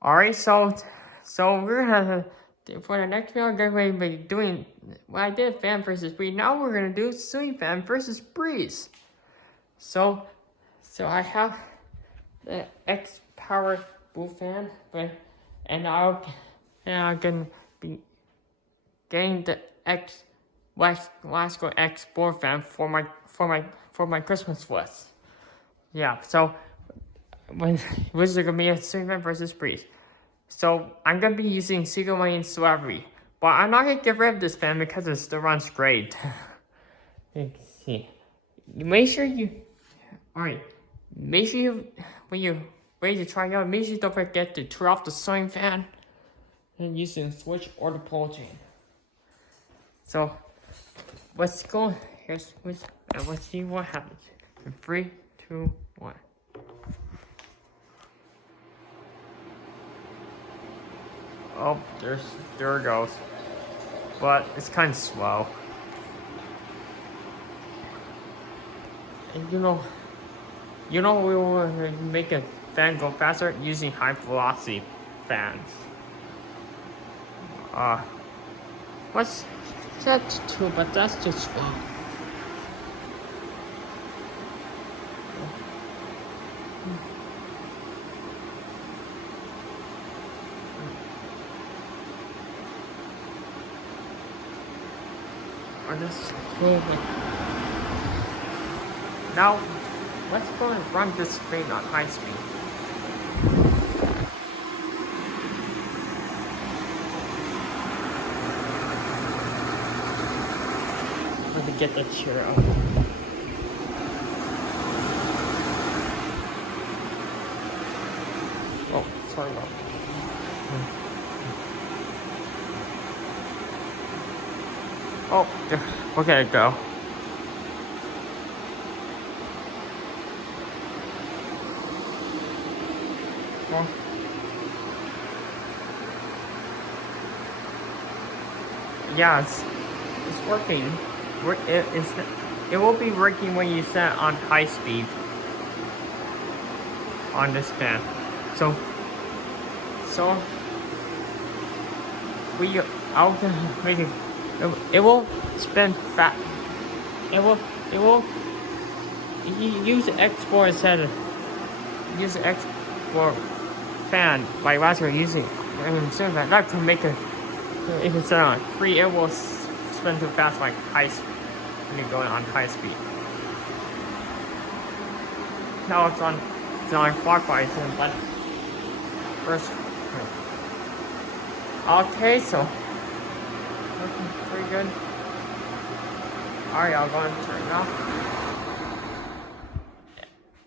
Alright, so we're gonna for the next video, we're gonna be doing what I did fan versus breeze. Now we're gonna do swing fan versus breeze. So I have the X power blue fan, and I'm gonna be getting the X Lasco X board fan for my Christmas list. Yeah, so which is gonna be a swing fan versus breeze. So I'm gonna be using Seagull and Celebrity, but I'm not gonna get rid of this fan because it still runs great. You can see. Make sure you, alright. Make sure you, when you're ready to try it out, make sure you don't forget to turn off the ceiling fan and use the switch or the pull chain. So let's go. Let's see what happens. In 3, 2, 1. Oh, there it goes. But it's kind of slow. And you know we will make a fan go faster using high velocity fans. What's that too? But that's just slow. Now, let's go and run this train on high speed. Let me get the chair up. Oh, sorry about that. Oh, there. Look at it go. Well, yeah, it's working. It will be working when you set on high speed on this fan. So it will spin fast. It will use the export instead of use the export fan by Lasco using that to make it. If it's set on 3, it will spin too fast like high speed when you're going on high speed. Now it's on clockwise, but first. Okay, so looking pretty good. Alright, I'll go and turn it off.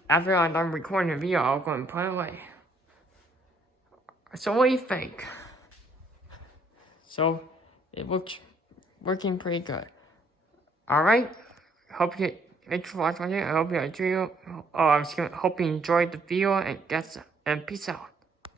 After I'm done recording the video, I'll go and put it away. So what do you think? So it looks working pretty good. Alright, thanks for watching. I hope you enjoyed. Hope you enjoyed the video and peace out.